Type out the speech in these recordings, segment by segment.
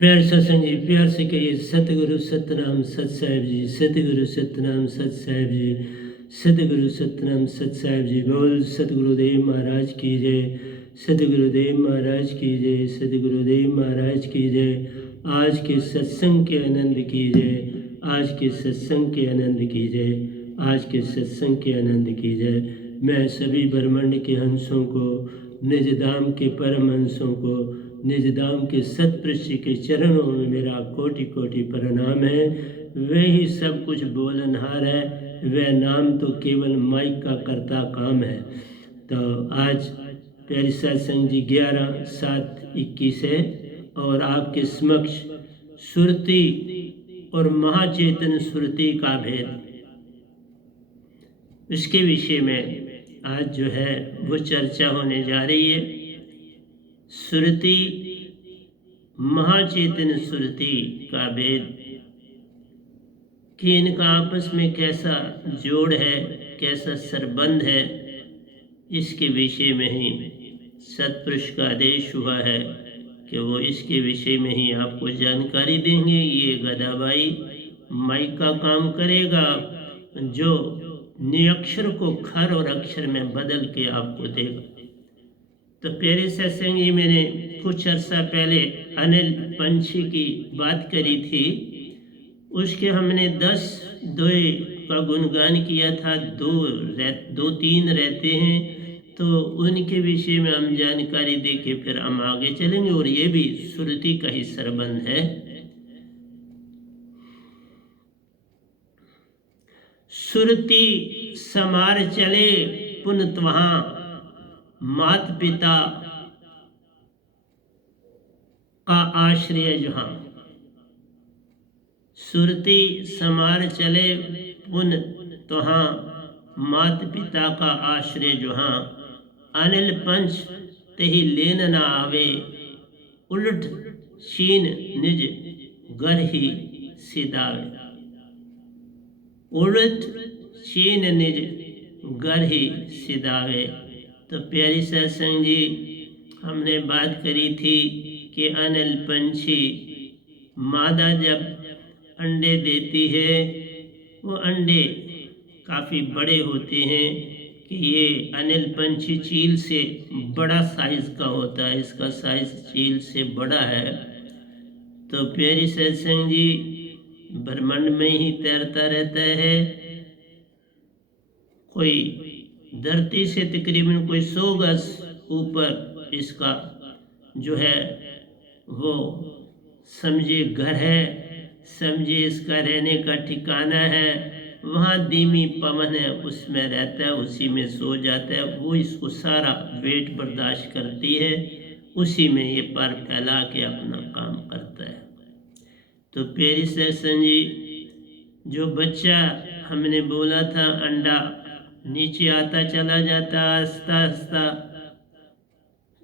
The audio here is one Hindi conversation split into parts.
प्यार सत्संग जी, प्यार से कहिए सतगुरु सतनाम सत साहिब जी, सतगुरु सतनाम सत साहिब जी, सतगुरु सतनाम सत साहिब जी। बोल सतगुरुदेव महाराज की जय, सतगुरुदेव महाराज की जय, सतगुरुदेव महाराज की जय। आज के सत्संग के आनंद की जय, आज के सत्संग के आनंद की जय, आज के सत्संग के आनंद की जय। मैं सभी ब्रह्मांड के हंसों को, निज धाम के परम हंसों को, निज धाम के सतपुरुष के चरणों में मेरा कोटि कोटि प्रणाम है। वही सब कुछ बोलनहार है, वह नाम तो केवल माइक का करता काम है। तो आज प्यारी सत्संग जी 11/7/21 है और आपके समक्ष सुरती और महाचेतन सुरती का भेद, इसके विषय में आज जो है वो चर्चा होने जा रही है। सुरती महाचेतन सुरती का भेद कि इनका आपस में कैसा जोड़ है, कैसा संबंध है, इसके विषय में ही सतपुरुष का आदेश हुआ है कि वो इसके विषय में ही आपको जानकारी देंगे। ये गदाबाई माइक का काम करेगा, जो निअक्षर को खर और अक्षर में बदल के आपको देगा। तो प्यारे सत्संग जी, मैंने कुछ अर्सा पहले अनिल पंछी की बात करी थी, उसके हमने 10 दोए का गुणगान किया था। दो तीन रहते हैं, तो उनके विषय में हम जानकारी दे के फिर हम आगे चलेंगे। और ये भी सुरती का ही संबंध है। सुरती समार चले पुनत वहां, मात पिता का आश्रय जहां। सुरती समार चले पुन तहाँ, मात पिता का आश्रय जहां। अनिल पंच तही लेन न आवे, उलट शीन निज घर ही सिदावे। उलट शीन निज घर ही सिदावे। तो प्यारी सत्संग जी, हमने बात करी थी कि अनिल पंछी मादा जब अंडे देती है, वो अंडे काफ़ी बड़े होते हैं कि ये अनिल पंछी चील से बड़ा साइज का होता है, इसका साइज चील से बड़ा है। तो प्यारी सत्संग जी, ब्रह्मांड में ही तैरता रहता है। कोई धरती से तकरीबन कोई 100 गज ऊपर इसका जो है वो समझिए घर है, समझिए इसका रहने का ठिकाना है। वहाँ धीमी पवन है, उसमें रहता है, उसी में सो जाता है। वो इसको सारा वेट बर्दाश्त करती है, उसी में ये पर फैला के अपना काम करता है। तो प्यारी सत्संग जी, जो बच्चा हमने बोला था अंडा नीचे आता चला जाता आस्ता आस्ता,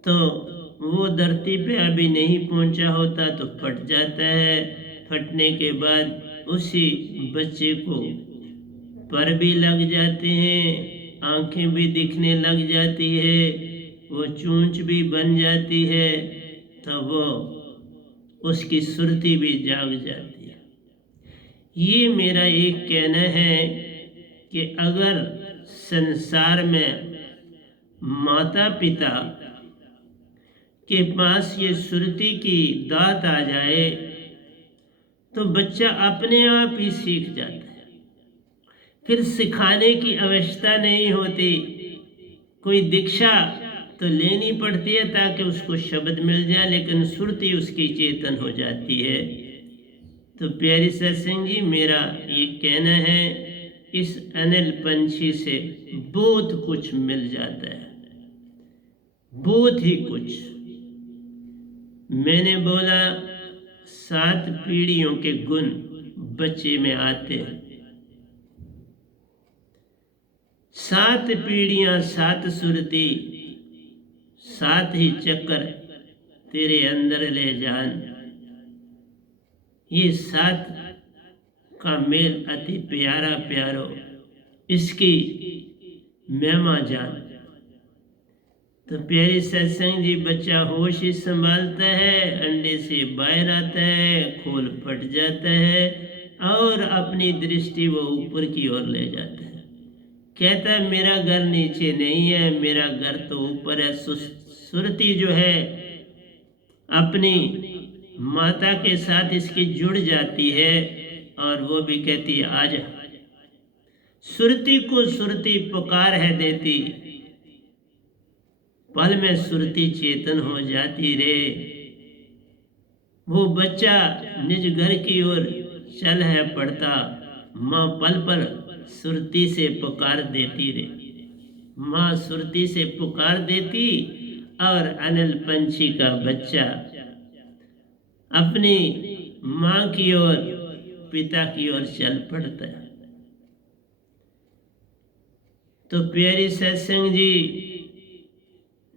तो वो धरती पे अभी नहीं पहुंचा होता तो फट जाता है। फटने के बाद उसी बच्चे को पर भी लग जाते हैं, आंखें भी दिखने लग जाती है, वो चूंच भी बन जाती है, तो वो उसकी सुरती भी जाग जाती है। ये मेरा एक कहना है कि अगर संसार में माता पिता के पास ये सुरती की दात आ जाए तो बच्चा अपने आप ही सीख जाता है। फिर सिखाने की आवश्यकता नहीं होती, कोई दीक्षा तो लेनी पड़ती है ताकि उसको शब्द मिल जाए, लेकिन सुरती उसकी चेतन हो जाती है। तो प्यारी सत्संग जी, मेरा ये कहना है, इस अनिल पंछी से बहुत कुछ मिल जाता है, बहुत ही कुछ। मैंने बोला 7 पीढ़ियों के गुण बच्चे में आते हैं। 7 पीढ़ियां, 7 सुरती, 7 ही चक्कर तेरे अंदर ले जान। ये 7 का मेल अति प्यारा प्यारो, इसकी महिमा जान। तो प्यारी सत्संग जी, बच्चा होश ही संभालता है, अंडे से बाहर आता है, खोल फट जाता है और अपनी दृष्टि वो ऊपर की ओर ले जाता है। कहता है मेरा घर नीचे नहीं है, मेरा घर तो ऊपर है। सुरती जो है अपनी माता के साथ इसकी जुड़ जाती है और वो भी कहती है आजा। सुरती को सुरती पुकार है देती, पल में सुरती चेतन हो जाती रे। वो बच्चा निज घर की ओर चल है पड़ता, माँ पल पल सुरती से पुकार देती रे। माँ सुरती से पुकार देती और अनिल पंछी का बच्चा अपनी माँ की ओर, पिता की ओर चल पड़ता है। तो प्यारी सत्संग जी,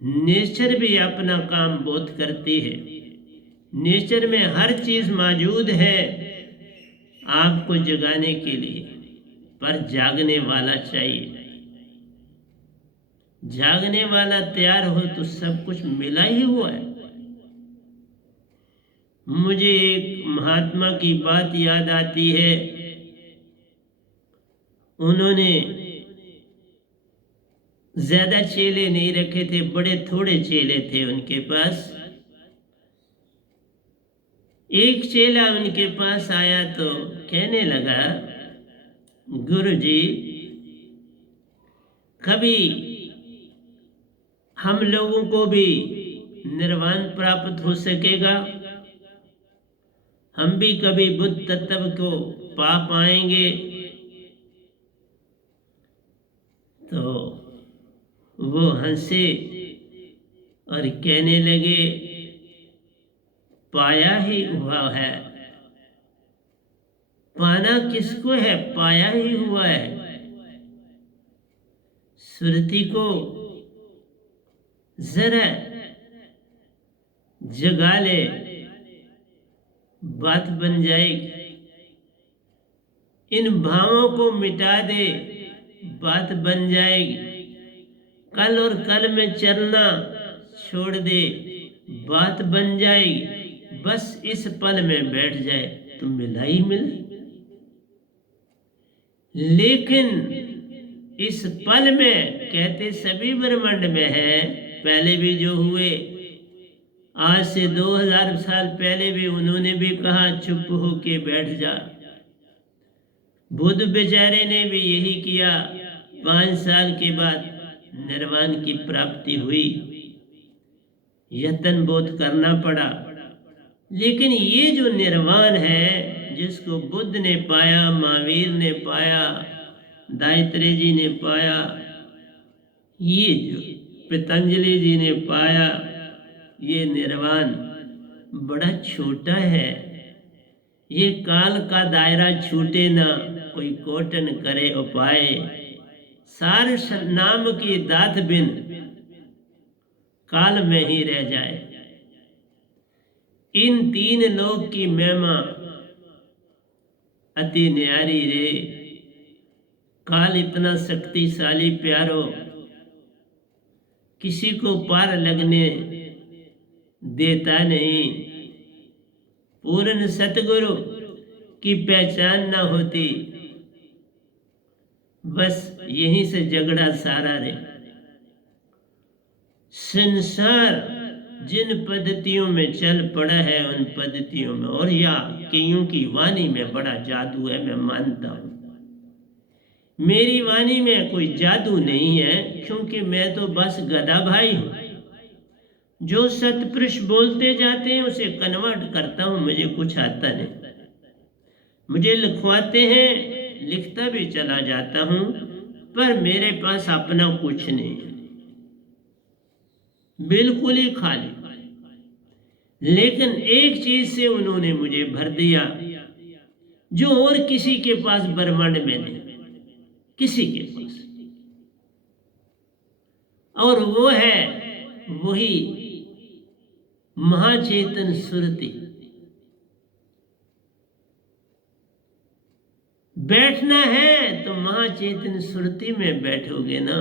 नेचर भी अपना काम बहुत करती है। नेचर में हर चीज मौजूद है आपको जगाने के लिए, पर जागने वाला चाहिए। जागने वाला तैयार हो तो सब कुछ मिला ही हुआ है। मुझे एक महात्मा की बात याद आती है। उन्होंने ज्यादा चेले नहीं रखे थे, बड़े थोड़े चेले थे उनके पास। एक चेला उनके पास आया तो कहने लगा, गुरु जी, कभी हम लोगों को भी निर्वाण प्राप्त हो सकेगा? हम भी कभी बुद्ध तत्व को पा पाएंगे? तो वो हंसे और कहने लगे, पाया ही हुआ है। पाना किसको है? पाया ही हुआ है। सुरती को जरा जगा ले, बात बन जाएगी। इन भावों को मिटा दे, बात बन जाएगी। कल और कल में चलना छोड़ दे, बात बन जाएगी। बस इस पल में बैठ जाए तो मिला ही मिला। लेकिन इस पल में, कहते सभी ब्रह्मांड में है, पहले भी जो हुए, आज से 2000 साल पहले भी उन्होंने भी कहा चुप होके बैठ जा। बुद्ध बेचारे ने भी यही किया। 5 साल के बाद निर्वाण की प्राप्ति हुई। यत्न बहुत करना पड़ा, लेकिन ये जो निर्वाण है, जिसको बुद्ध ने पाया, महावीर ने पाया, दायत्रे जी ने पाया, ये जो पतंजलि जी ने पाया, ये निर्वाण बड़ा छोटा है। ये काल का दायरा छूटे ना, कोई कोटन करे उपाय। सार नाम की दात बिन काल में ही रह जाए। इन 3 लोक की महिमा अति न्यारी रे। काल इतना शक्तिशाली प्यारो, किसी को पार लगने देता नहीं। पूर्ण सतगुरु की पहचान ना होती, बस यहीं से झगड़ा सारा रे। संसार जिन पद्धतियों में चल पड़ा है, उन पद्धतियों में और या कईयों की वाणी में बड़ा जादू है, मैं मानता हूं। मेरी वाणी में कोई जादू नहीं है, क्योंकि मैं तो बस गधा भाई हूं। जो सतपुरुष बोलते जाते हैं उसे कन्वर्ट करता हूं। मुझे कुछ आता नहीं। मुझे लिखवाते हैं, लिखता भी चला जाता हूं, पर मेरे पास अपना कुछ नहीं है, बिल्कुल ही खाली। लेकिन एक चीज से उन्होंने मुझे भर दिया, जो और किसी के पास ब्रह्मांड में नहीं, किसी के पास। और वो है वही महाचेतन सुरती। बैठना है तो महाचेतन सुरति में बैठोगे ना।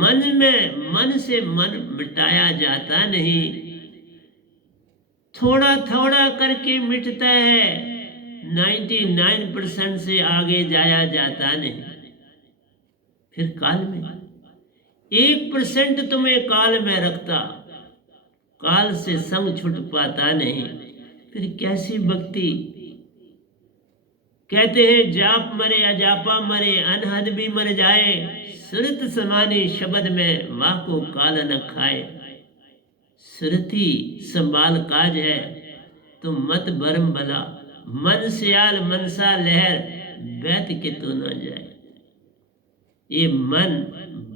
मन में, मन से मन मिटाया जाता नहीं, थोड़ा थोड़ा करके मिटता है, 99% से आगे जाया जाता नहीं। फिर काल में 1% तुम्हें काल में रखता, काल से संग छुट पाता नहीं। फिर कैसी भक्ति? कहते हैं जाप मरे अजापा मरे, अनहद भी मर जाए, सुरत समानी शब्द में वाह को काल न खाए। सुरति संभाल काज है तो मत भरम भला, मन सियाल मनसा लहर बैठ के तो न जाए। ये मन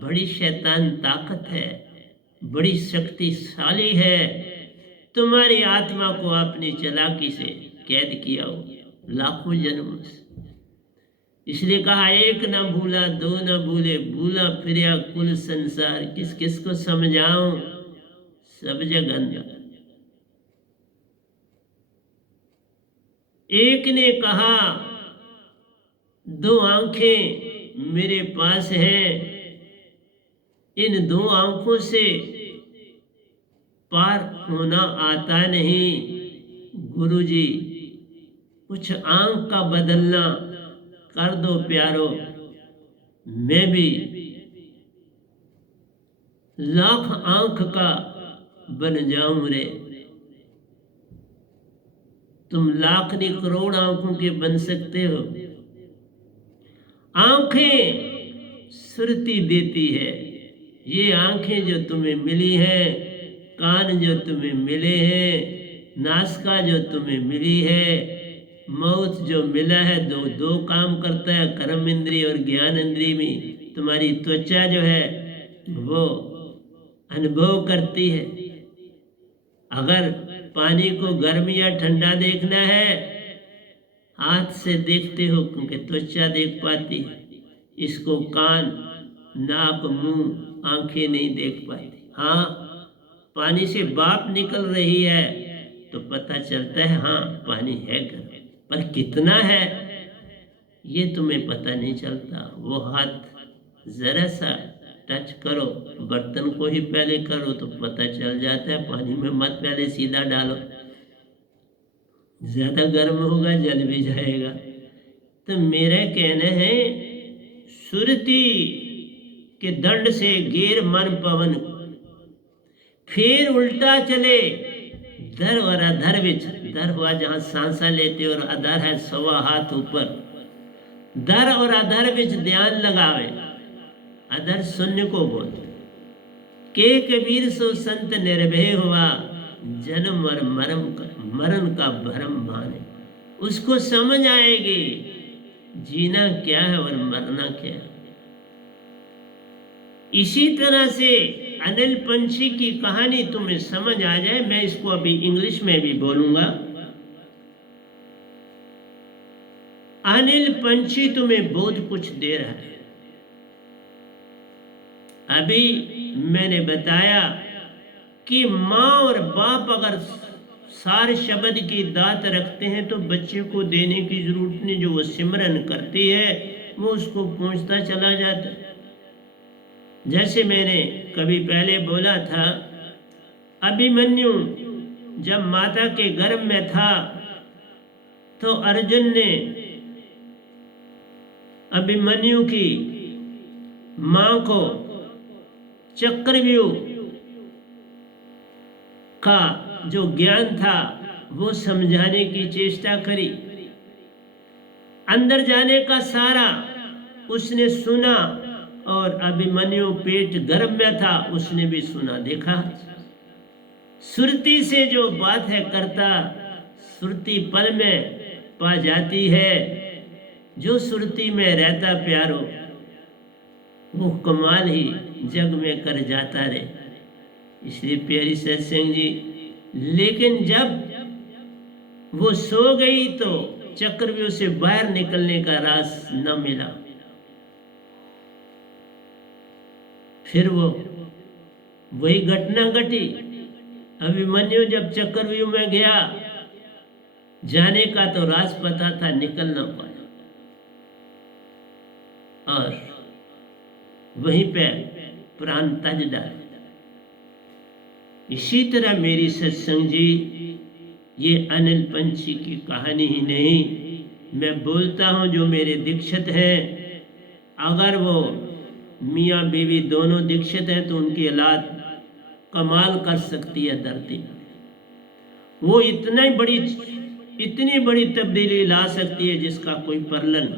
बड़ी शैतान ताकत है, बड़ी शक्तिशाली है, तुम्हारी आत्मा को अपनी चालाकी से कैद किया हो लाखों जन्म से। इसलिए कहा एक न भूला दो न भूले, भूला फिर कुल संसार, किस किस को समझाऊं सब जगह अंदर। एक ने कहा दो आंखें मेरे पास हैं, इन दो आंखों से पार होना आता नहीं। गुरुजी कुछ आंख का बदलना कर दो प्यारो, मैं भी लाख आंख का बन जाऊं रे। तुम लाख नहीं करोड़ आंखों के बन सकते हो। आंखें सुरती देती है, ये आंखें जो तुम्हें मिली हैं, कान जो तुम्हें मिले हैं, नासिका जो तुम्हें मिली है, मौत जो मिला है, दो काम करता है, कर्म इंद्रिय और ज्ञान इंद्रिय में। तुम्हारी त्वचा जो है वो अनुभव करती है। अगर पानी को गर्म या ठंडा देखना है, हाथ से देखते हो क्योंकि त्वचा देख पाती है, इसको कान नाक मुंह आंखें नहीं देख पाती। हाँ, पानी से भाप निकल रही है तो पता चलता है हाँ पानी है गर्म, पर कितना है ये तुम्हें पता नहीं चलता। वो हाथ जरा सा टच करो, बर्तन को ही पहले करो तो पता चल जाता है, पानी में मत पहले सीधा डालो, ज्यादा गर्म होगा जल भी जाएगा। तो मेरा कहना है सुरती के दंड से गिर मन पवन, फिर उल्टा चले धर और अधर विच। धर हुआ जहां सांसा लेते और अधर है 1.25 हाथ ऊपर। धर और अधर विच ध्यान लगावे, अधर शून्य को बोलते। के कबीर सो संत निर्भय हुआ, जन्म और मरण का भ्रम माने। उसको समझ आएगी जीना क्या है और मरना क्या है। इसी तरह से अनिल पंछी की कहानी तुम्हें समझ आ जाए, मैं इसको अभी इंग्लिश में भी बोलूंगा। अनिल पंछी तुम्हें बहुत कुछ दे रहा है। अभी मैंने बताया कि माँ और बाप अगर सार शब्द की दात रखते हैं तो बच्चे को देने की जरूरत नहीं, जो वो सिमरन करती है वो उसको पहुंचता चला जाता है। जैसे मैंने कभी पहले बोला था, अभिमन्यु जब माता के गर्भ में था तो अर्जुन ने अभिमन्यु की मां को चक्रव्यूह का जो ज्ञान था वो समझाने की चेष्टा करी। अंदर जाने का सारा उसने सुना और अभिमन्यु पेट गर्भ में था, उसने भी सुना देखा। सुरती से जो बात है करता, सुरती पल में पा जाती है। जो सुरती में रहता प्यारो वो कमाल ही जग में कर जाता रे। इसलिए प्यारी सत्संग जी, लेकिन जब वो सो गई तो चक्रव्यूह से बाहर निकलने का रास्ता न मिला। फिर वो वही घटना घटी। अभिमन्यु जब चक्रव्यूह में गया, जाने का तो रास्ता पता था, निकल ना पाया। वहीं पे प्राण तज डाले। इसी तरह मेरी सत्संग जी, ये अनिल पंछी की कहानी ही नहीं, मैं बोलता हूँ जो मेरे दीक्षित हैं, अगर वो मियाँ बीवी दोनों दीक्षित हैं तो उनकी औलाद कमाल कर सकती है धरती में। वो इतनी बड़ी तब्दीली ला सकती है जिसका कोई परलन।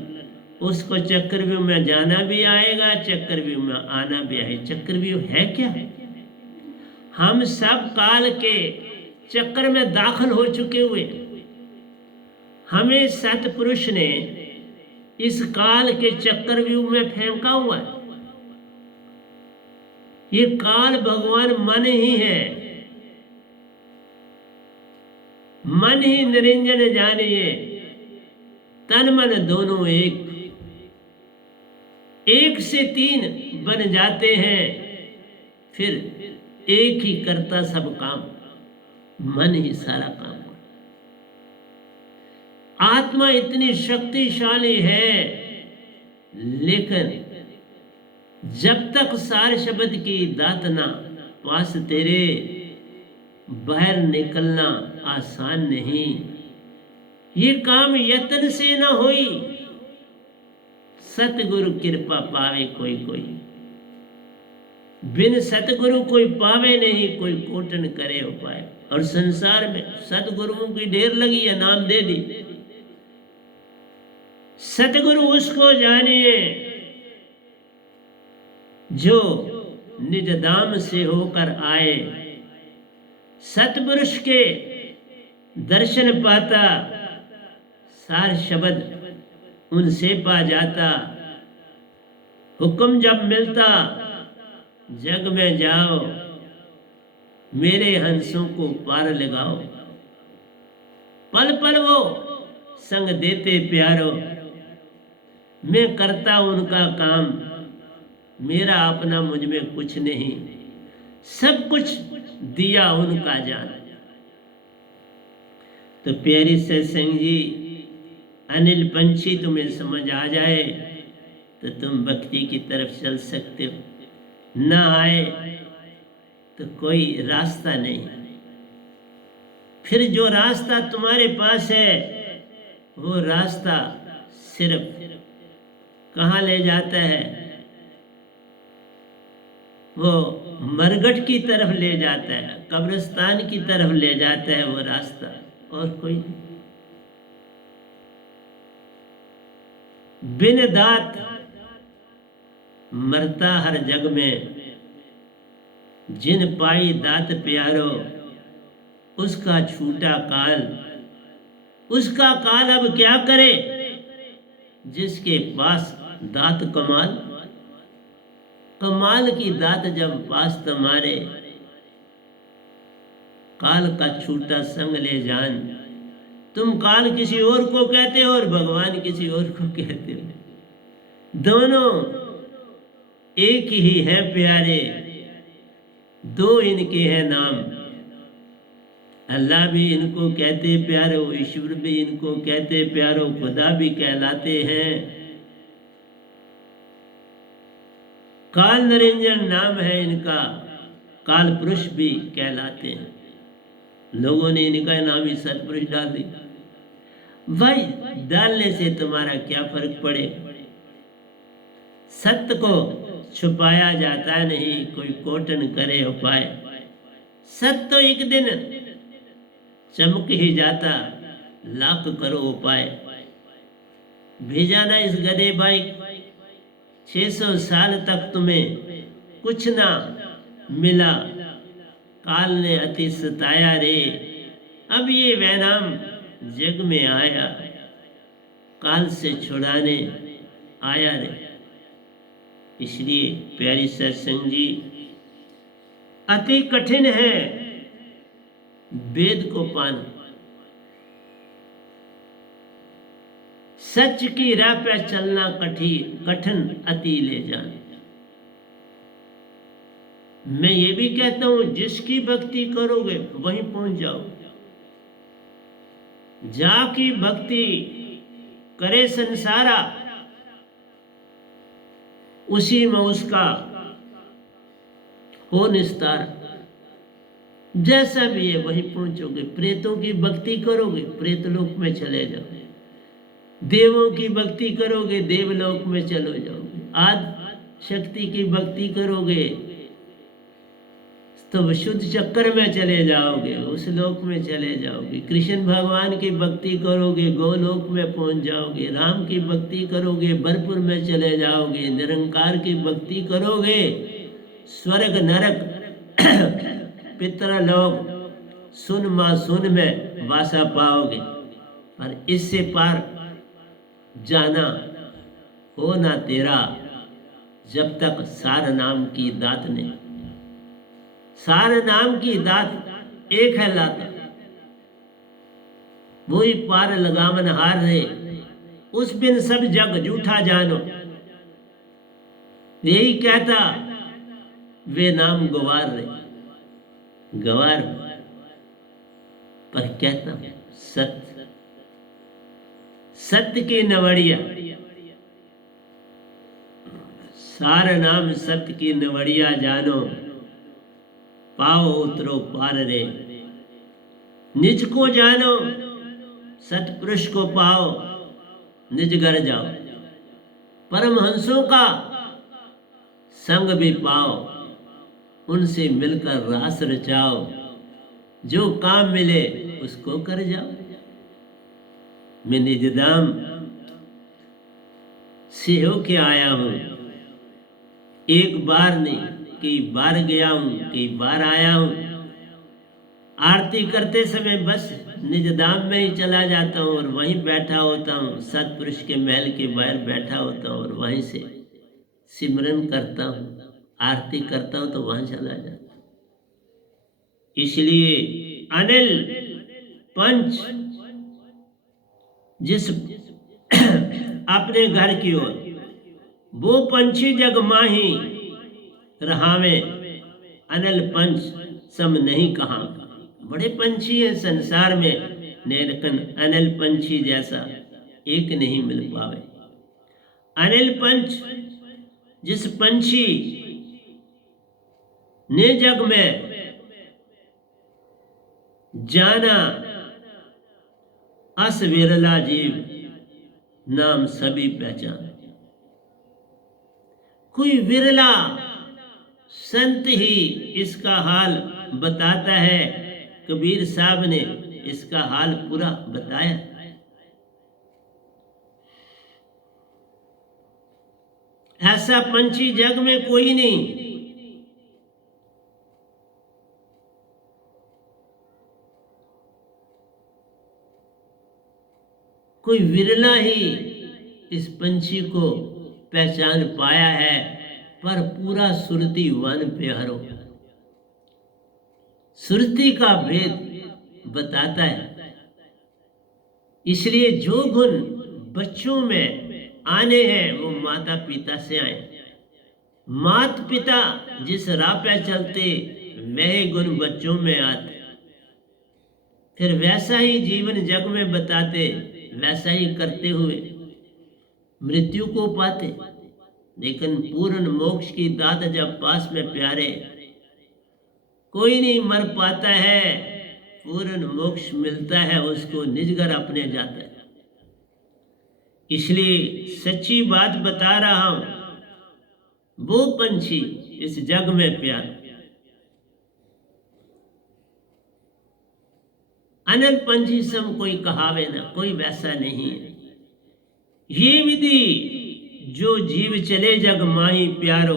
उसको चक्रव्यूह में जाना भी आएगा, चक्रव्यूह में आना भी आएगा। चक्रव्यूह है क्या? हम सब काल के चक्र में दाखिल हो चुके हुए। हमें सतपुरुष ने इस काल के चक्रव्यूह में फेंका हुआ है। ये काल भगवान मन ही है, मन ही निरंजन जानिए, तन मन दोनों एक से तीन बन जाते हैं, फिर एक ही करता सब काम, मन ही सारा काम। आत्मा इतनी शक्तिशाली है, लेकिन जब तक सार शब्द की दात ना पास तेरे, बाहर निकलना आसान नहीं। ये काम यत्न से ना होई, सतगुरु कृपा पावे कोई कोई। बिन सतगुरु कोई पावे नहीं, कोई कोटन करे उपाय। और संसार में सतगुरुओं की ढेर लगी है, नाम दे दी। सतगुरु उसको जानिए जो निज धाम से होकर आए। सतपुरुष के दर्शन पाता, सार शब्द उनसे पा जाता। हुक्म जब मिलता, जग में जाओ, मेरे हंसों को पार लगाओ। पल पल वो संग देते प्यारो, मैं करता उनका काम, मेरा अपना मुझ में कुछ नहीं, सब कुछ दिया उनका जान। तो प्यारी सत्संग जी, अनिल पंछी तुम्हें समझ आ जाए तो तुम भक्ति की तरफ चल सकते हो। ना आए तो कोई रास्ता नहीं। फिर जो रास्ता तुम्हारे पास है, वो रास्ता सिर्फ कहाँ ले जाता है? वो मरघट की तरफ ले जाता है, कब्रिस्तान की तरफ ले जाता है वो रास्ता, और कोई नहीं। बिन दात मरता हर जग में, जिन पाई दात प्यारो, उसका छूटा काल। उसका काल अब क्या करे, जिसके पास दात कमाल। कमाल की दात जब पास तुम्हारे, काल का छूटा संग ले जान। तुम काल किसी और को कहते हो और भगवान किसी और को कहते हो। दोनों एक ही है प्यारे, दो इनके हैं नाम। अल्लाह भी इनको कहते प्यारो, ईश्वर भी इनको कहते प्यारो, खुदा भी कहलाते हैं। काल निरंजन नाम है इनका, काल पुरुष भी कहलाते हैं। लोगों ने इनका नाम ही सतपुरुष डाल दिया। भाई डालने से तुम्हारा क्या फर्क पड़े? सत्य को छुपाया जाता नहीं, कोई कोटन करे उपाय। सत्य तो एक दिन चमक ही जाता, लाख करो उपाय। भेजा ना इस गधे भाई, 600 साल तक तुम्हें कुछ ना मिला, काल ने अति सताया रे। अब ये वैनाम जग में आया, काल से छुड़ाने आया रे। इसलिए प्यारी सत्संग जी, अति कठिन है वेद को पाना। सच की राह पे चलना कठिन अति ले जाना। मैं ये भी कहता हूं, जिसकी भक्ति करोगे वहीं पहुंच जाओ। जाकी भक्ति करे संसारा, उसी में उसका हो निस्तार। जैसा भी है वहीं पहुंचोगे। प्रेतों की भक्ति करोगे, प्रेतलोक में चले जाओगे। देवों की भक्ति करोगे, देवलोक में चले जाओगे। आदि शक्ति की भक्ति करोगे तो शुद्ध चक्कर में चले जाओगे, उस लोक में चले जाओगे। कृष्ण भगवान की भक्ति करोगे, गोलोक में पहुंच जाओगे। राम की भक्ति करोगे, भरपुर में चले जाओगे। निरंकार की भक्ति करोगे, स्वर्ग नरक पितरलोक सुन मां सुन में वासा पाओगे। पर इससे पार जाना हो ना तेरा जब तक सार नाम की दात ने। सार नाम की दात एक है लाता, वही पार लगावन हार रे। उस बिन सब जग झूठा जानो, यही कहता वे नाम गवार रे। गवार पर कहता सत्य, सत्य की नवड़िया। सार नाम सत्य की नवड़िया जानो, पाओ उतरो पार रे। निज को जानो, सतपुरुष को पाओ, निज घर जाओ। परमहंसों का संग भी पाओ, उनसे मिलकर रास रचाओ। जो काम मिले उसको कर जाओ। मैं निज धाम से होके आया हूं, एक बार नहीं कई बार गया हूं, कई बार आया हूं। आरती करते समय बस निज धाम में ही चला जाता हूं और वहीं बैठा होता हूं। सतपुरुष के महल के बाहर बैठा होता हूं और वहीं से सिमरन करता हूं, आरती करता हूं तो वहां चला जाता हूं। इसलिए अनिल पंच जिस अपने घर की ओर, वो पंछी जग माही रहावे। अनिल पंच सम नहीं कहा। बड़े पंछी हैं संसार में, लेकिन अनिल पंछी जैसा एक नहीं मिल पावे। अनिल पंच जिस पंछी ने जग में जाना, अस विरला जीव नाम सभी पहचान। कोई विरला संत ही इसका हाल बताता है। कबीर साहब ने इसका हाल पूरा बताया। ऐसा पंछी जग में कोई नहीं। कोई विरला ही इस पंछी को पहचान पाया है। पर पूरा सुरती वन प्यारो, सुरती का भेद बताता है। इसलिए जो गुण बच्चों में आने हैं वो माता पिता से आए। माता पिता जिस राह पे चलते वह गुण बच्चों में आते, फिर वैसा ही जीवन जग में बताते, वैसा ही करते हुए मृत्यु को पाते। लेकिन पूर्ण मोक्ष की दात जब पास में प्यारे, कोई नहीं मर पाता है। पूर्ण मोक्ष मिलता है उसको, निज घर अपने जाता है। इसलिए सच्ची बात बता रहा हूं, वो पंछी इस जग में प्यार। अनिल पंछी सम कोई कहावे ना, कोई वैसा नहीं है। ये विधि जो जीव चले जग माई प्यारो,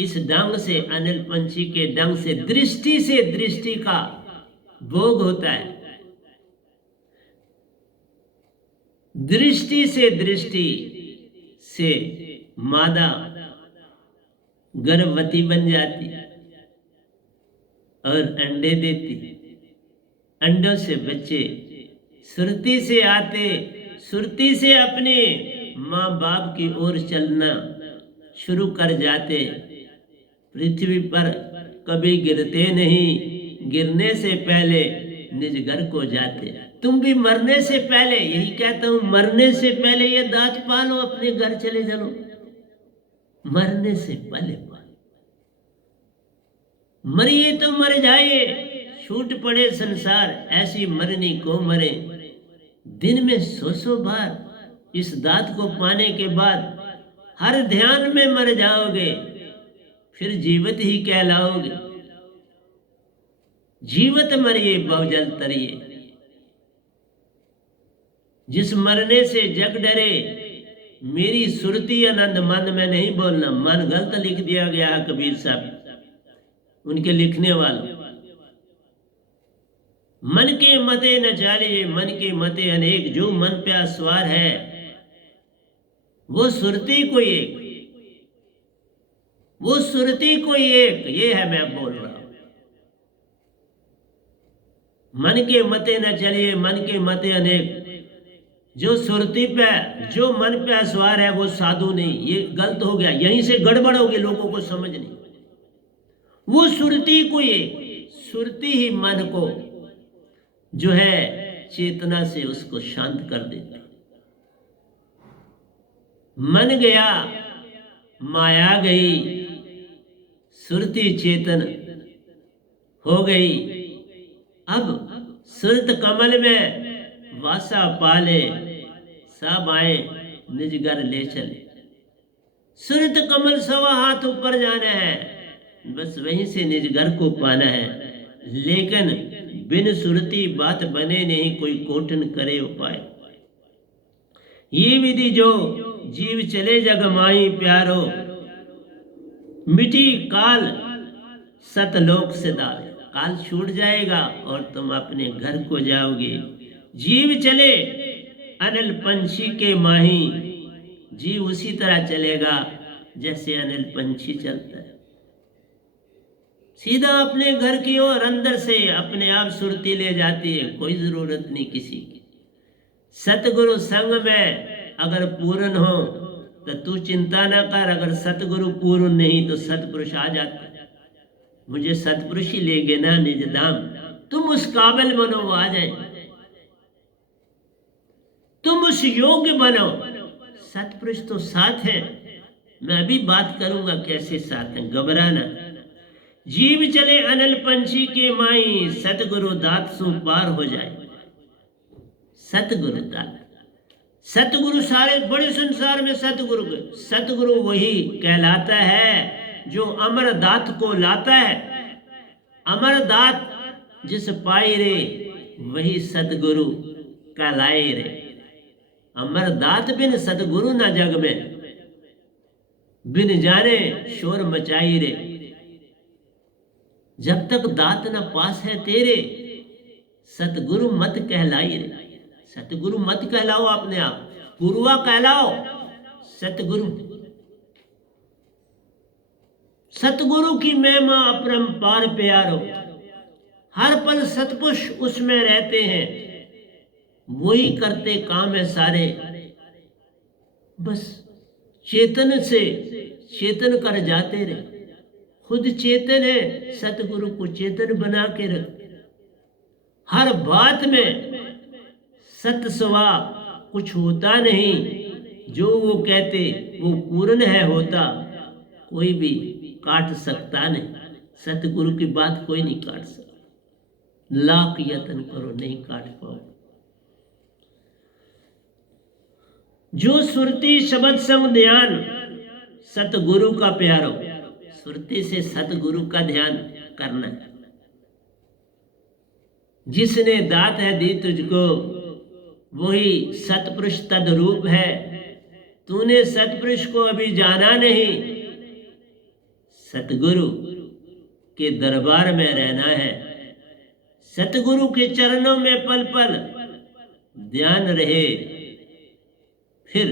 इस ढंग से अनिल पंछी के ढंग से दृष्टि का भोग होता है। दृष्टि से मादा गर्भवती बन जाती और अंडे देती। अंडों से बच्चे सुरती से आते, सुरती से अपने माँ बाप की ओर चलना शुरू कर जाते। पृथ्वी पर कभी गिरते नहीं, गिरने से पहले निज घर को जाते। तुम भी मरने से पहले, यही कहता हूं, मरने से पहले ये दांत पालो, अपने घर चले चलो। मरने से पहले मरिए तो मर जाए, छूट पड़े संसार, ऐसी मरनी को मरे। दिन में 100 बार इस दात को पाने के बाद हर ध्यान में मर जाओगे, फिर जीवित ही कहलाओगे। जीवित मरिए बहुजल तरिए, जिस मरने से जग डरे, मेरी सुरती आनंद मन में नहीं बोलना। मन गलत लिख दिया गया है कबीर साहब उनके लिखने वालों। मन के मते न चालिए, मन के मते अनेक, जो मन पे सवार है वो सुरती कोई एक, वो सुरती कोई एक, ये है मैं बोल रहा हूं। मन के मते न चलिए, मन के मते अनेक, जो सुरती पे, जो मन पे सवार है वो साधु नहीं। ये गलत हो गया, यहीं से गड़बड़ होगी, लोगों को समझ नहीं। वो सुरती कोई एक, सुरती ही मन को जो है चेतना से उसको शांत कर देता। मन गया माया गई, सुरती चेतन हो गई। अब सुरत कमल में वासा पाले, सब आए निज घर ले चले। सुरत कमल 100 हाथ ऊपर जाना है, बस वहीं से निज घर को पाना है। लेकिन बिन सुरती बात बने नहीं, कोई कोटन करे उपाय। ये विधि जो जीव चले जग माई प्यारो, मिटी काल सतलोक से दावे। काल छूट जाएगा और तुम अपने घर को जाओगे। जीव चले अनिल पंछी के माही, जीव उसी तरह चलेगा जैसे अनिल पंछी चलता है, सीधा अपने घर की ओर, अंदर से अपने आप सुरती ले जाती है, कोई जरूरत नहीं किसी की। सतगुरु संग में अगर पूर्ण हो तो तू चिंता ना कर, अगर सतगुरु पूर्ण नहीं तो सतपुरुष आ जाता। मुझे सतपुरुष ही ले गए ना निज धाम, तुम उस काबिल बनो वो आ जाए, तुम उस योग्य बनो। सतपुरुष तो साथ है, मैं अभी बात करूंगा कैसे साथ है, घबराना। जीव चले अनिल पंछी के माई, सतगुरु दात सु पार हो जाए। सतगुरु दात, सतगुरु सारे बड़े संसार में सतगुरु वही कहलाता है जो अमर दात को लाता है। अमर दात जिस पाई रे, वही सतगुरु कहलाए रे। अमर दात बिन सतगुरु ना जग में, बिन जाने शोर मचाई रे। जब तक दात न पास है तेरे, सतगुरु मत कहलाई रे। सतगुरु मत कहलाओ अपने आप, गुरुआ कहलाओ। सतगुरु, सतगुरु की महिमा अपरंपार प्यारो। हर पल सतपुरुष उसमें रहते हैं, वही करते काम है सारे। बस चेतन से चेतन कर जाते रहे, खुद चेतन है, सतगुरु को चेतन बना के रख। हर बात में सत सवा कुछ होता नहीं, जो वो कहते वो पूर्ण है होता, कोई भी काट सकता नहीं। सतगुरु की बात कोई नहीं काट सकता, लाख यत्न करो नहीं काट पाओ। जो सुरती शब्द संग ध्यान, सतगुरु का प्यारो। सुरती से सतगुरु का ध्यान करना है। जिसने दात है दी तुझको, वही सतपुरुष तद्रूप है। तूने सतपुरुष को अभी जाना नहीं, सतगुरु के दरबार में रहना है। सतगुरु के चरणों में पल पल ध्यान रहे, फिर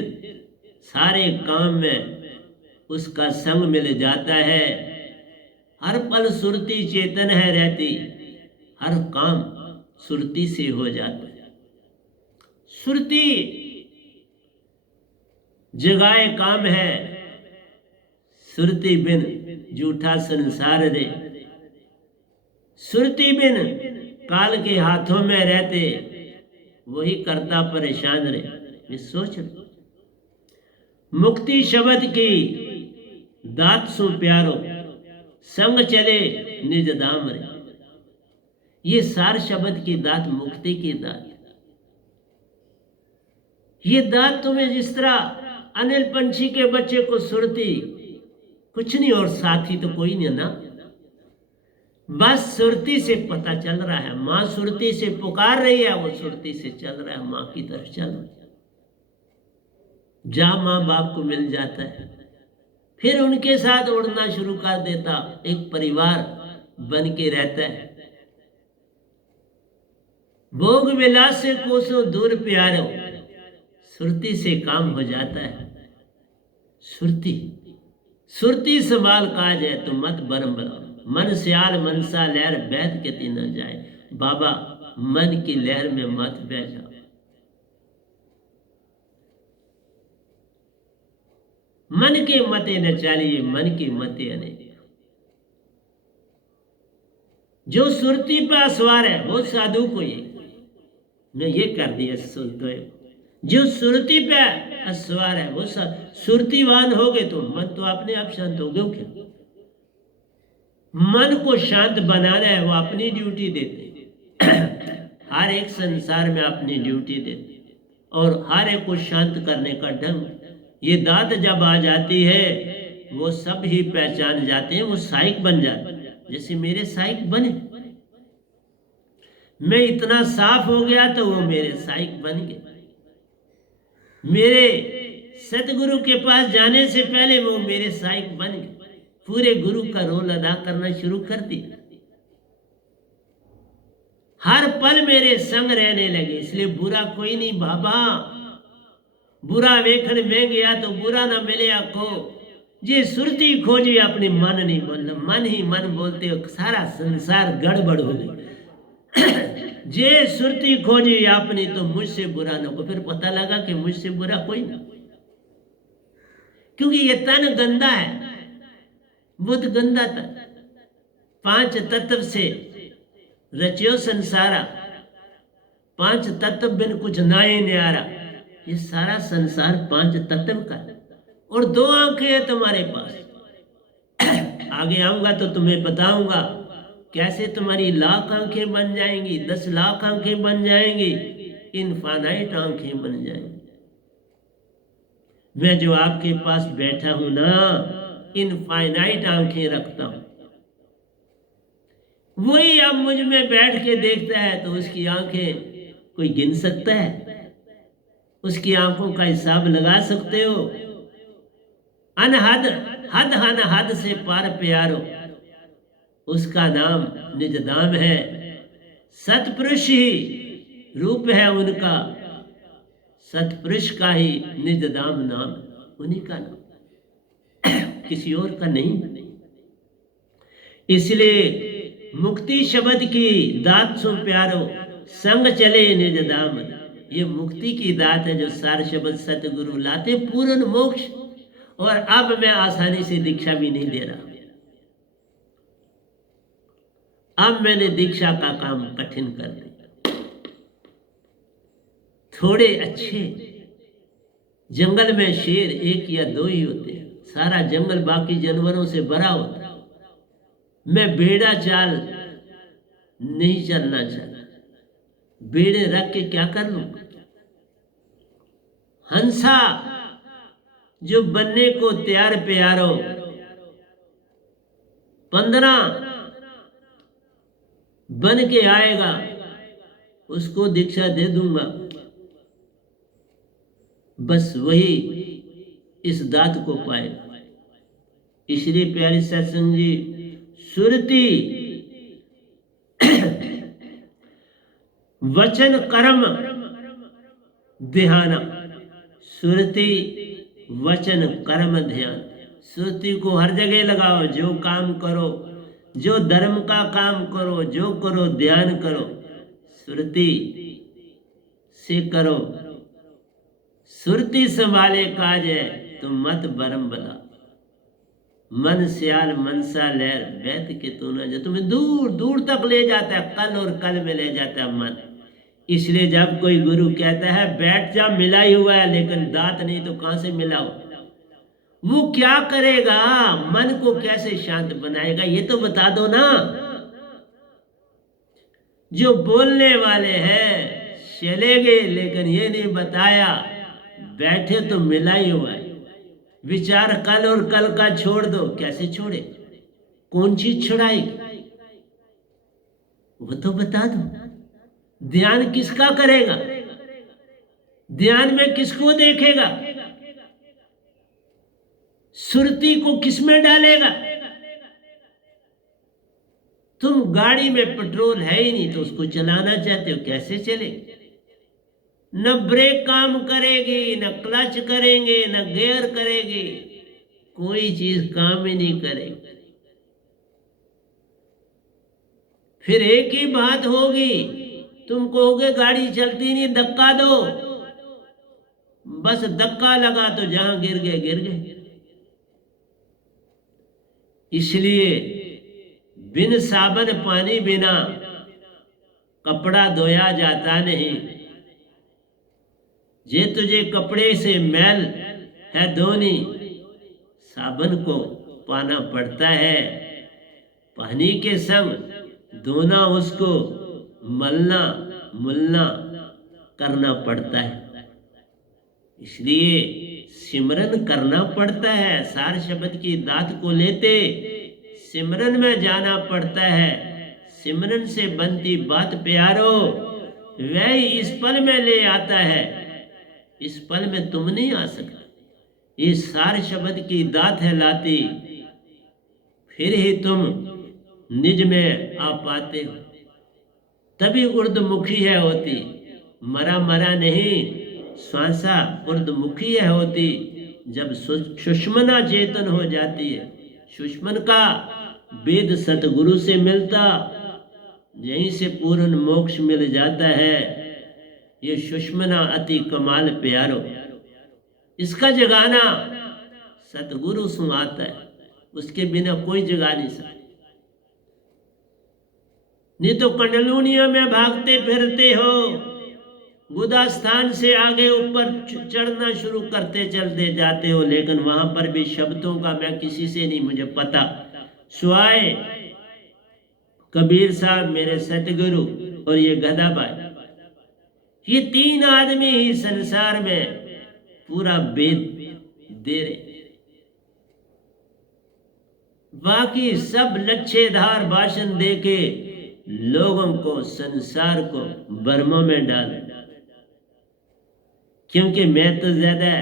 सारे काम में उसका संग मिल जाता है। हर पल सुरती चेतन है रहती, हर काम सुरती से हो जाता है। सुरती जगाए काम है, सुरती बिन झूठा संसार रे। सुरती बिन काल के हाथों में रहते, वही करता परेशान रे। ये सोच, मुक्ति शब्द की दात सु प्यारो, संग चले निज दाम रे। ये सार शब्द की दात मुक्ति की दात। ये दात तुम्हें जिस तरह अनिल पंछी के बच्चे को सुरती, कुछ नहीं और साथी तो कोई नहीं ना, बस सुरती से पता चल रहा है, माँ सुरती से पुकार रही है, वो सुरती से चल रहा है, माँ की तरफ चल। जहाँ माँ बाप को मिल जाता है फिर उनके साथ उड़ना शुरू कर देता, एक परिवार बन के रहता है। भोग विलास से कोसों दूर प्यारो, सुरती से काम हो जाता है। सुरती सुरती संभाल काज है तो मत बरम बला, मन सियाल मनसा लहर बैठ के ती न जाए। बाबा मन की लहर में मत बह जाओ। मन के मते न चालिए, मन की मते अनेक। जो सुरती पर सवार है वो साधु को ये ये कर दिया सुलतो। जो सुरती पे सवार है वो सुरतीवान हो गए तो मन तो अपने आप शांत हो गए। क्या मन को शांत बनाना है, वो अपनी ड्यूटी देते हर एक संसार में अपनी ड्यूटी देते और हर एक को शांत करने का ढंग। ये दात जब आ जाती है वो सब ही पहचान जाते हैं, वो सहायक बन जाते हैं। जैसे मेरे सहायक बने, मैं इतना साफ हो गया तो वो मेरे सहायक बन गए। मेरे सतगुरु के पास जाने से पहले वो मेरे सहायक बन गए, पूरे गुरु का रोल अदा करना शुरू कर दिया। हर पल मेरे संग रहने लगे, इसलिए बुरा कोई नहीं बाबा। बुरा वेखन में गया तो बुरा ना मिले को, जे सुरती खोजी अपने मन नहीं बोलना, मन ही मन बोलते हो सारा संसार गड़बड़ हो गई। जे सुरती खोजी अपनी तो मुझसे बुरा ना को, फिर पता लगा कि मुझसे बुरा कोई ना, क्योंकि ये तन गंदा है, बुद्ध गंदा था। 5 तत्व से रचियो संसारा, 5 तत्व बिन कुछ नाए न्यारा। ये सारा संसार 5 तत्व का है और 2 आंखें हैं तुम्हारे पास। आगे आऊंगा तो तुम्हें बताऊंगा कैसे तुम्हारी लाख आंखें बन जाएंगी, 10 लाख आंखें बन जाएंगी, इनफाइनाइट आंखें बन जाएंगी। मैं जो आपके पास बैठा हूं ना, इनफाइनाइट आंखें रखता हूं। वही अब मुझ में बैठ के देखता है तो उसकी आंखें कोई गिन सकता है? उसकी आंखों का हिसाब लगा सकते हो? अनहद हद अनहद से पार प्यारो, उसका नाम निज दाम है। सतपुरुष ही रूप है उनका, सतपुरुष का ही निज दाम नाम, उन्हीं का नाम, किसी और का नहीं। इसलिए मुक्ति शब्द की दात सो प्यारो, संग चले निज दाम। ये मुक्ति की दात है जो सार शब्द सतगुरु लाते पूर्ण मोक्ष। और अब मैं आसानी से दीक्षा भी नहीं दे रहा, अब मैंने दीक्षा का काम कठिन कर दिया। थोड़े अच्छे जंगल में शेर 1 या 2 ही होते हैं, सारा जंगल बाकी जानवरों से भरा होता है। मैं बेड़ा चाल नहीं चलना चाहता, बेड़े रख के क्या कर लूं? हंसा जो बनने को तैयार प्यारो, 15 बन के आएगा उसको दीक्षा दे दूंगा। बस वही इस दात को पाएगा। इसलिए प्यारे सत्संग जी, सुरति वचन कर्म ध्यान, सुरति वचन कर्म ध्यान। सुरति को हर जगह लगाओ, जो काम करो, जो धर्म का काम करो, जो करो ध्यान करो, सुरति से करो। सुरति संभाले काज है तो मत बरम बला, मन सियाल मनसा लहर बैठ के तो न जा। तुम्हें दूर दूर तक ले जाता है, कल और कल में ले जाता है मन। इसलिए जब कोई गुरु कहता है बैठ जा, मिला ही हुआ है, लेकिन दात नहीं तो कहां से मिलाओ? वो क्या करेगा, मन को कैसे शांत बनाएगा, ये तो बता दो ना। जो बोलने वाले हैं चले गए, लेकिन ये नहीं बताया बैठे तो मिला ही हुआ है। विचार कल और कल का छोड़ दो, कैसे छोड़े, कौन चीज छुड़ाएगी, वो तो बता दो। ध्यान किसका करेगा, ध्यान में किसको देखेगा, सुरती को किसमें डालेगा। तुम गाड़ी में पेट्रोल है ही नहीं तो उसको चलाना चाहते हो, कैसे चले। न ब्रेक काम करेगी, न क्लच करेंगे, न गियर करेगी, कोई चीज काम ही नहीं करेगी। फिर एक ही बात होगी, तुम कहोगे गाड़ी चलती नहीं, धक्का दो, बस धक्का लगा तो जहां गिर गए गिर गए। इसलिए बिन साबन पानी बिना कपड़ा धोया जाता नहीं। जे तुझे कपड़े से मैल है धोनी, साबन को पाना पड़ता है, पानी के संग धोना, उसको मलना मुलना करना पड़ता है। इसलिए सिमरन करना पड़ता है, सार शब्द की दात को लेते सिमरन में जाना पड़ता है। सिमरन से बनती बात प्यारो, वह इस पल में ले आता है, इस पल में तुम नहीं आ सकते। इस सार शब्द की दात है लाती, फिर ही तुम निज में आ पाते हो। तभी उर्दमुखी है होती, मरा मरा नहीं, श्वासा उर्दमुखी है होती। जब सुषमना चेतन हो जाती है, सुषमन का वेद सतगुरु से मिलता, यहीं से पूर्ण मोक्ष मिल जाता है। ये सुषमना अति कमाल प्यारो, इसका जगाना सतगुरु सुनाता है, उसके बिना कोई जगा नहीं सकता। नहीं तो कंडलूनिया में भागते फिरते हो, गुदा स्थान से आगे ऊपर चढ़ना शुरू करते चलते जाते हो, लेकिन वहां पर भी शब्दों का मैं किसी से नहीं मुझे पता। सुआए कबीर साहब मेरे सतगुरु और ये गधा भाई, ये तीन आदमी ही संसार में पूरा वेद दे रहे, बाकी सब लच्छेदार भाषण देके लोगों को संसार को बर्मा में डाले। क्योंकि मैं तो ज्यादा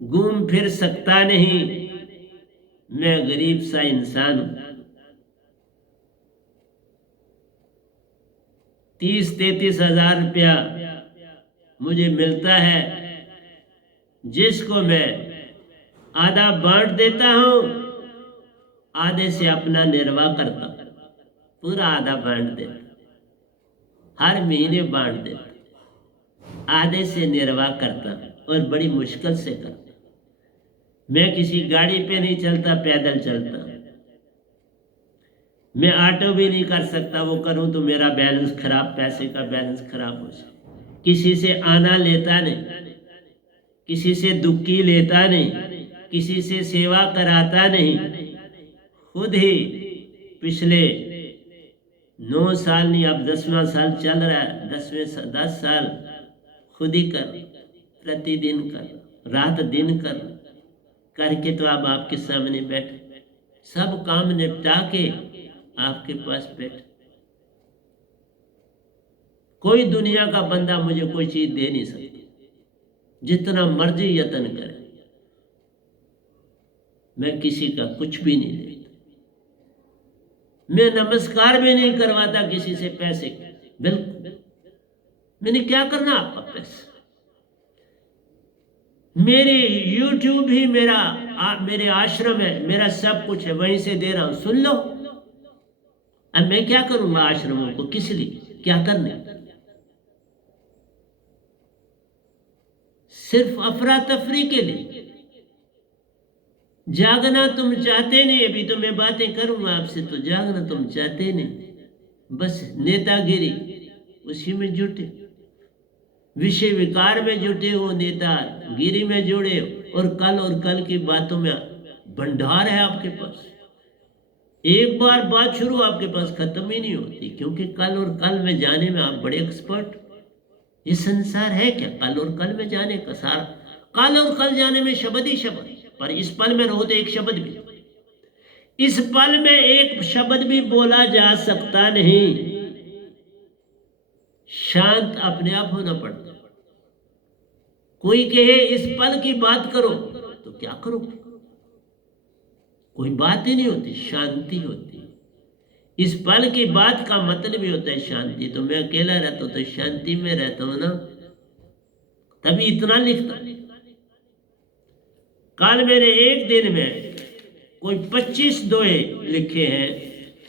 घूम फिर सकता नहीं, मैं गरीब सा इंसान हूं। 30-33 हजार रुपया मुझे मिलता है, जिसको मैं आधा बांट देता हूं, आधे से अपना निर्वाह करता हूं, पूरा आधा बांट देता, हर महीने बांट देता, आधे से निर्वाह करता और बड़ी मुश्किल से करता। मैं किसी गाड़ी पे नहीं चलता, पैदल चलता। मैं ऑटो भी नहीं कर सकता, वो करूं तो मेरा बैलेंस खराब, पैसे का बैलेंस खराब हो जाए। किसी से आना लेता नहीं, किसी से दुक्की लेता नहीं, किसी से सेवा कराता नहीं। खुद ही पिछले 9 साल नहीं, अब 10वां साल चल रहा है, 10 साल खुद ही कर, प्रतिदिन कर, रात दिन कर, करके तो अब आपके सामने बैठे, सब काम निपटा के आपके पास बैठे। कोई दुनिया का बंदा मुझे कोई चीज दे नहीं सकती, जितना मर्जी यत्न करे, मैं किसी का कुछ भी नहीं देता। मैं नमस्कार भी नहीं करवाता किसी से पैसे, बिल्कुल। मैंने क्या करना आपका पैसा, मेरी YouTube ही मेरे आश्रम है, मेरा सब कुछ है, वहीं से दे रहा हूं, सुन लो। अब मैं क्या करूंगा आश्रमों को, किस लिए, क्या करने, सिर्फ अफरा तफरी के लिए। जागना तुम चाहते नहीं, अभी तो मैं बातें करूंगा आपसे, तो जागना तुम चाहते नहीं, बस नेतागिरी उसी में जुटे। विषय विकार में जुटे हो नेता, गिरी में जुड़े और कल की बातों में भंडार है आपके पास। एक बार बात शुरू आपके पास खत्म ही नहीं होती, क्योंकि कल में जाने में आप बड़े एक्सपर्ट। ये संसार है क्या कल और कल में जाने का? सारा कल और कल जाने में शब्द ही शब्द, पर इस पल में रहो तो एक शब्द भी, इस पल में एक शब्द भी बोला जा सकता नहीं। शांत अपने आप होना पड़ता। कोई कहे इस पल की बात करो तो क्या करो? कोई बात ही नहीं होती, शांति होती है। इस पल की बात का मतलब भी होता है शांति। तो मैं अकेला रहता हूं तो शांति में रहता हूं ना, तभी इतना लिखता। कल मैंने एक दिन में कोई 25 दोहे लिखे हैं,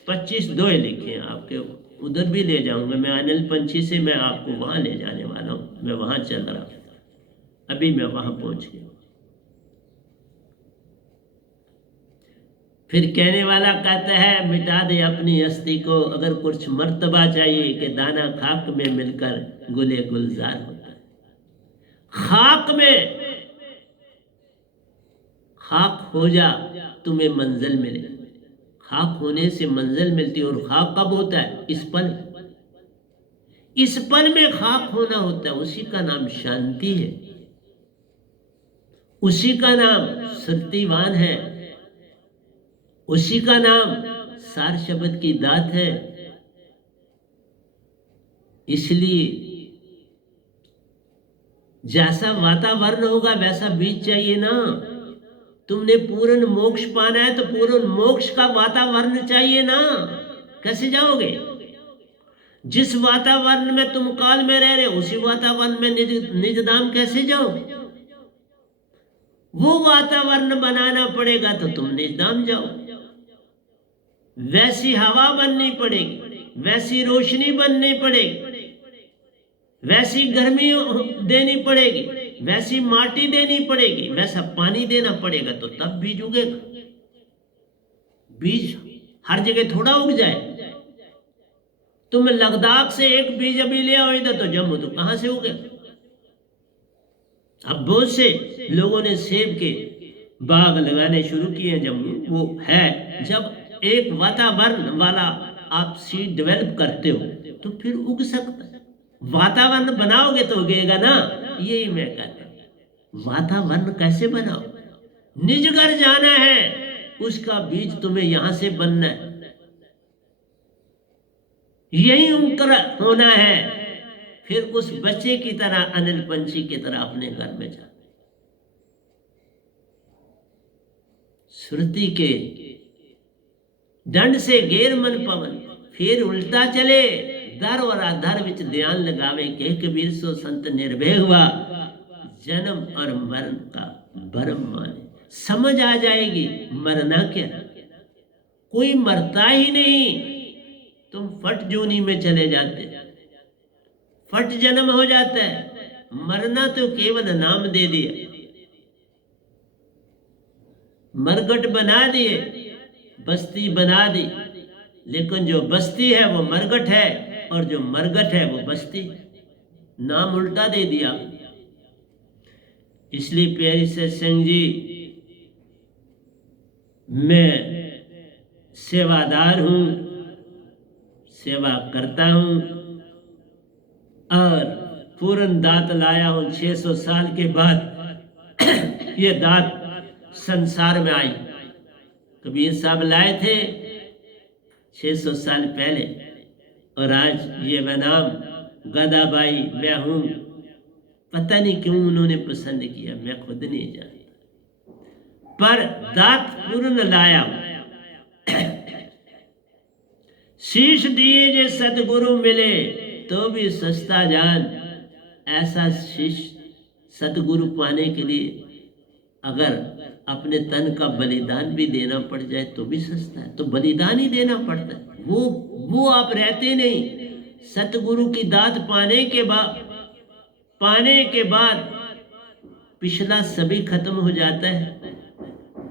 25 दोहे लिखे हैं। आपके उधर भी ले जाऊंगा मैं, अनिल पंछी से मैं आपको वहां ले जाने वाला हूं। मैं वहां चल रहा हूं, अभी मैं वहां पहुंच गया। फिर कहने वाला कहता है मिटा दे अपनी हस्ती को, अगर कुछ मर्तबा चाहिए कि दाना खाक में मिलकर गुले गुलजार होता है। खाक हो जा तुम्हें मंजिल मिले। खाक होने से मंजिल मिलती है। और खाक कब होता है? इस पल में खाक होना होता है। उसी का नाम शांति है, उसी का नाम सत्यवान है, उसी का नाम सार शब्द की दात है। इसलिए जैसा वातावरण होगा वैसा बीज चाहिए ना। तुमने पूर्ण मोक्ष पाना है तो पूर्ण मोक्ष का वातावरण चाहिए ना। कैसे जाओगे? जिस वातावरण में तुम काल में रह रहे हो उसी वातावरण में निज धाम कैसे जाओ? वो वातावरण बनाना पड़ेगा तो तुम निज धाम जाओ। वैसी हवा बननी पड़ेगी, वैसी रोशनी बननी पड़ेगी, वैसी गर्मी देनी पड़ेगी, वैसी माटी देनी पड़ेगी, वैसा पानी देना पड़ेगा, तो तब बीज उगेगा। बीज हर जगह थोड़ा उग जाए। तुम लद्दाख से एक बीज अभी ले आओ इधर तो जम्मू तो कहां से उगे? अब बहुत से लोगों ने सेब के बाग लगाने शुरू किए जम्मू। वो है, जब एक वातावरण वाला आप सीड डेवलप करते हो तो फिर उग सकता है। वातावरण बनाओगे तो उगेगा ना। यही मैं कहता हूं, वातावरण कैसे बनाओ? निज घर जाना है, उसका बीज तुम्हें यहां से बनना है। यही उनकर होना है। फिर उस बच्चे की तरह, अनिल पंछी की तरह अपने घर में जा। श्रुति के दंड से गेर मन पवन, फिर उल्टा चले दर और आधर विच ध्यान लगावे के कबीर सो संत निर्भय हुआ, जन्म और मरण का भरम माने। समझ आ जाएगी मरना क्या, कोई मरता ही नहीं। तुम फट जूनी में चले जाते, फट जन्म हो जाता है। मरना तो केवल नाम दे दिया, मरगट बना दिए, बस्ती बना दी। लेकिन जो बस्ती है वो मरगट है और जो मरगट है वो बस्ती। नाम उल्टा दे दिया। इसलिए प्यारी सत्संग जी, मैं सेवादार हूं, सेवा करता हूं और पूर्ण दात लाया हूं। 600 साल के बाद ये दात संसार में आई। कबीर साहब लाए थे 600 साल पहले, और आज ये नाम गदाबाई मैं हूं। पता नहीं क्यों उन्होंने पसंद किया, मैं खुद नहीं जानता, पर दात पूर्ण लाया। शीश दिए जे सतगुरु मिले तो भी सस्ता जान। ऐसा शीश सतगुरु पाने के लिए अगर अपने तन का बलिदान भी देना पड़ जाए तो भी सस्ता है। तो बलिदान ही देना पड़ता है। वो आप रहते नहीं। सतगुरु की दात पाने के बाद पिछला सभी खत्म हो जाता है।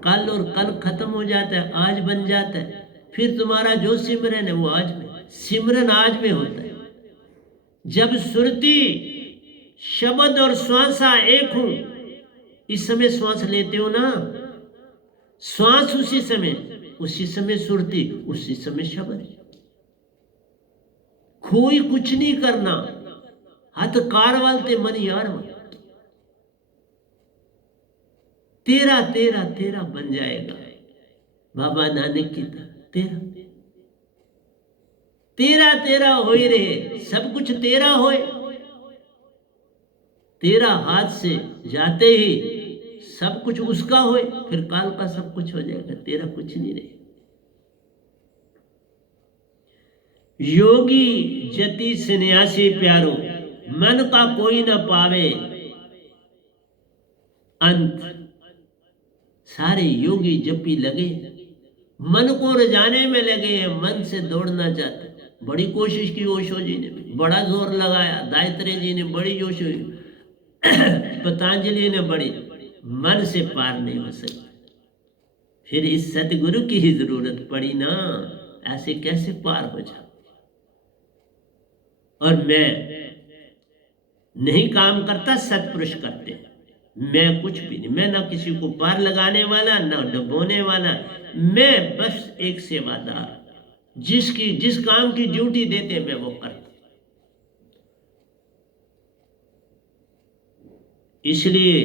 कल और कल खत्म हो जाता है, आज बन जाता है। फिर तुम्हारा जो सिमरन है वो आज में, सिमरन आज में होता है। जब सुरती शब्द और श्वासा एक हूं। इस समय श्वास लेते हो ना, श्वास उसी समय सुरती, उसी समय शब्द। कोई कुछ नहीं करना, हाथ कारवालते मन यार मन, तेरा तेरा तेरा बन जाएगा। बाबा नानक की तरह तेरा तेरा तेरा हो ही रहे, सब कुछ तेरा होए। तेरा हाथ से जाते ही सब कुछ उसका होए, फिर काल का सब कुछ हो जाएगा, तेरा कुछ नहीं रहे। योगी जति सन्यासी प्यारो, मन का कोई न पावे अंत। सारे योगी जपी लगे, मन को रजाने में लगे हैं, मन से दौड़ना चाहते। बड़ी कोशिश की ओशो जी ने, बड़ा जोर लगाया, दायत्रे जी ने बड़ी ओशो, पतंजलि ने बड़ी, मन से पार नहीं हो सकता। फिर इस सतगुरु की ही जरूरत पड़ी ना, ऐसे कैसे पार हो जाओ। और मैं नहीं काम करता, सतपुरुष करते। मैं कुछ भी नहीं, मैं ना किसी को पार लगाने वाला, ना डुबोने वाला, मैं बस एक सेवादार। जिस काम की ड्यूटी देते मैं वो करता। इसलिए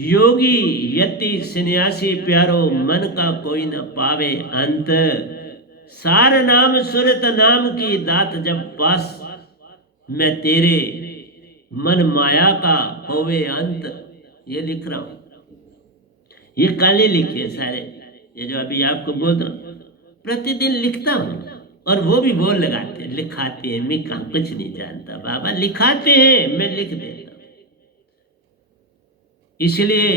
योगी यति सन्यासी प्यारो, मन का कोई न पावे अंत। सार नाम सुरत नाम की दात जब पास, मैं तेरे मन माया का होवे अंत। ये लिख रहा हूं, ये काले लिखे सारे, ये जो अभी आपको बोल रहा हूं, प्रतिदिन लिखता हूं। और वो भी बोल लगाते हैं, लिखाते हैं, मैं कहां कुछ नहीं जानता बाबा, लिखाते हैं, मैं लिख देता हूं। इसलिए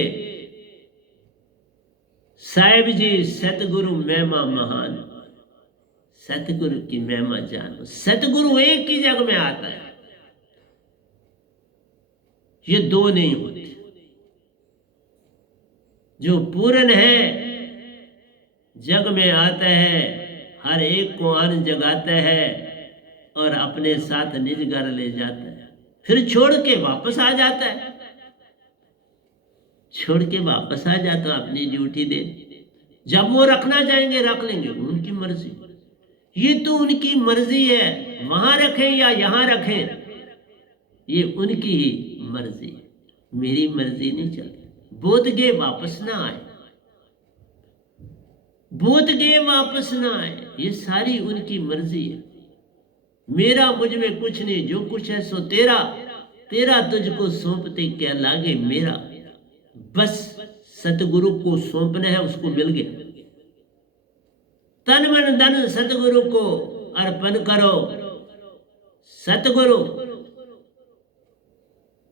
साहिब जी सतगुरु महिमा महान, सतगुरु की महिमा जानो। सतगुरु एक ही जग में आता है, ये दो नहीं होते। जो पूर्ण है जग में आता है, हर एक को अन्न जगाता है और अपने साथ निज घर ले जाता है, फिर छोड़ के वापस आ जाता है। छोड़ के वापस आ जाता, अपनी ड्यूटी दे। जब वो रखना चाहेंगे रख लेंगे, उनकी मर्जी। ये तो उनकी मर्जी है, वहां रखें या यहां रखें, ये उनकी ही मर्जी है, मेरी मर्जी नहीं चलती। बोध गए वापस ना आए, बोध गए वापस ना आए, ये सारी उनकी मर्जी है। मेरा मुझ में कुछ नहीं, जो कुछ है सो तेरा, तेरा तुझको सौंपते क्या लागे मेरा। बस सतगुरु को सौंपना है, उसको मिल गया। तन मन धन सतगुरु को अर्पण करो। सतगुरु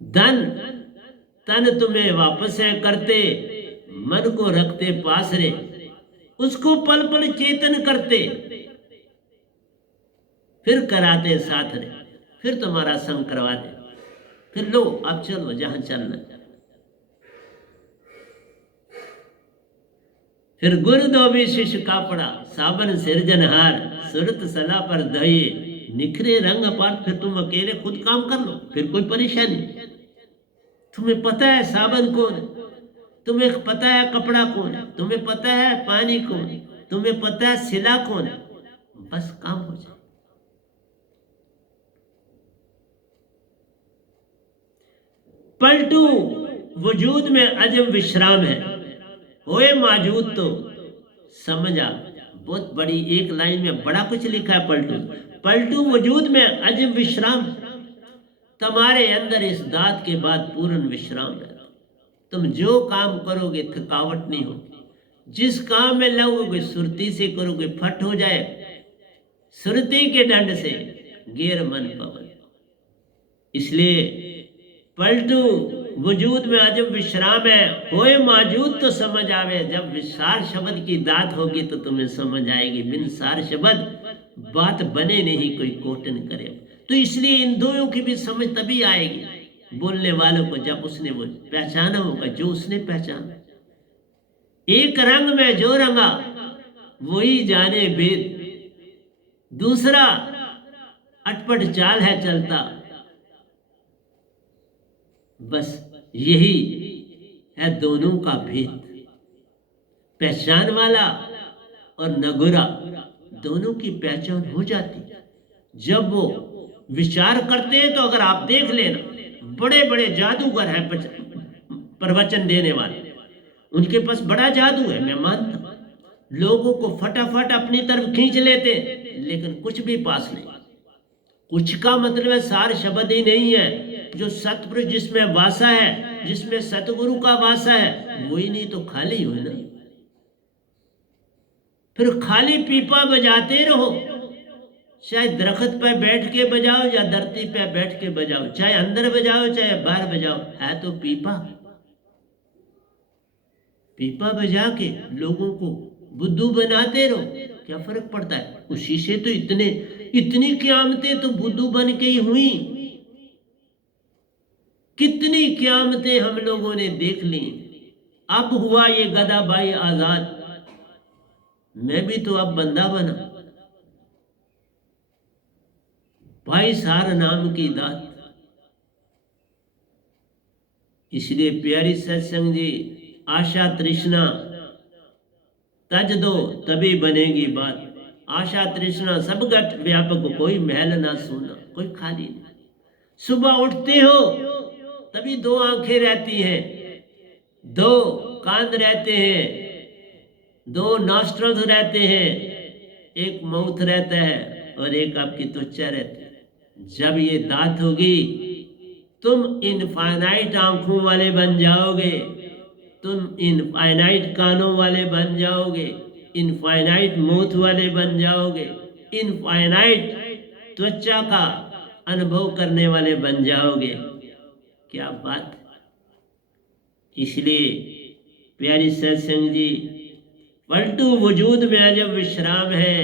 धन तन तुम्हें वापस है करते, मन को रखते पास रे, उसको पल पल चेतन करते, फिर कराते साथ रे, फिर तुम्हारा संग करवाते, फिर लो अब चलो जहां चलना। फिर गुरु दो भी शिष्य का पड़ा, साबन सिरजनहार, सुरत सला पर दये, निखरे रंग पार। फिर तुम अकेले खुद काम कर लो, फिर कोई परेशानी। तुम्हें पता है साबन कौन है, तुम्हें पता है कपड़ा कौन है, तुम्हें पता है पानी कौन है, तुम्हें पता है सिला कौन है, बस काम हो जाए। पलटू वजूद में अजब विश्राम है, होए मौजूद तो समझ आ। बहुत बड़ी एक लाइन में बड़ा कुछ लिखा है। पलटू पलटू वजूद में अजब विश्राम, तुम्हारे अंदर इस दात के बाद पूर्ण विश्राम है। तुम जो काम करोगे थकावट नहीं होगी, जिस काम में लगोगे सुरती से करोगे, फट हो जाए सुरती के दंड से, गेर मन पवन। इसलिए पलटू वजूद में अजब विश्राम है, होए मौजूद तो समझ आवे। जब विसार शब्द की दात होगी तो तुम्हें समझ आएगी, बिन सार शब्द बात बने नहीं, कोई कोटन करे। तो इसलिए इन दोनों की भी समझ तभी आएगी बोलने वालों को, जब उसने वो पहचाना होगा जो उसने पहचाना। एक रंग में जो रंगा वही जाने भेद, दूसरा अटपट चाल है चलता, बस यही है दोनों का भेद। पहचान वाला और नगुरा दोनों की पहचान हो जाती जब वो विचार करते हैं। तो अगर आप देख लेना, बड़े बड़े जादूगर हैं प्रवचन देने वाले, उनके पास बड़ा जादू है, मैं मानता हूं। लोगों को फटाफट अपनी तरफ खींच लेते हैं, लेकिन कुछ भी पास नहीं। कुछ का मतलब है सार शब्द ही नहीं है। जो सतपुरुष जिसमें वासा है, जिसमें सतगुरु का वासा है, वही नहीं तो खाली हुए ना। फिर खाली पीपा बजाते रहो, चाहे दरख्त पे बैठ के बजाओ या धरती पे बैठ के बजाओ, चाहे अंदर बजाओ चाहे बाहर बजाओ, है तो पीपा। पीपा बजा के लोगों को बुद्धू बनाते रहो, क्या फर्क पड़ता है? उसी से तो इतनी क़यामतें तो बुद्धू बन के ही हुई। कितनी क़यामतें हम लोगों ने देख ली। अब हुआ ये गधा भाई आजाद, मैं भी तो अब बंदा बना। भाई सार नाम की दात। इसलिए प्यारी सत्संग जी, आशा तृष्णा तज दो तभी बनेगी बात। आशा तृष्णा सब घट व्यापक, कोई महल ना सोना, कोई खाली नहीं। सुबह उठते हो तभी दो आंखें रहती हैं, दो कान रहते हैं, दो नॉस्ट्रल्स रहते हैं, एक माउथ रहता है और एक आपकी त्वचा रहती है। जब ये दांत होगी, तुम इनफाइनाइट आंखों वाले बन जाओगे, तुम इनफाइनाइट कानों वाले बन जाओगे, इनफाइनाइट मुंह वाले बन जाओगे, इनफाइनाइट त्वचा का अनुभव करने वाले बन जाओगे। क्या बात! इसलिए प्यारी सत्संग जी, पलटू वजूद में अजब विश्राम है।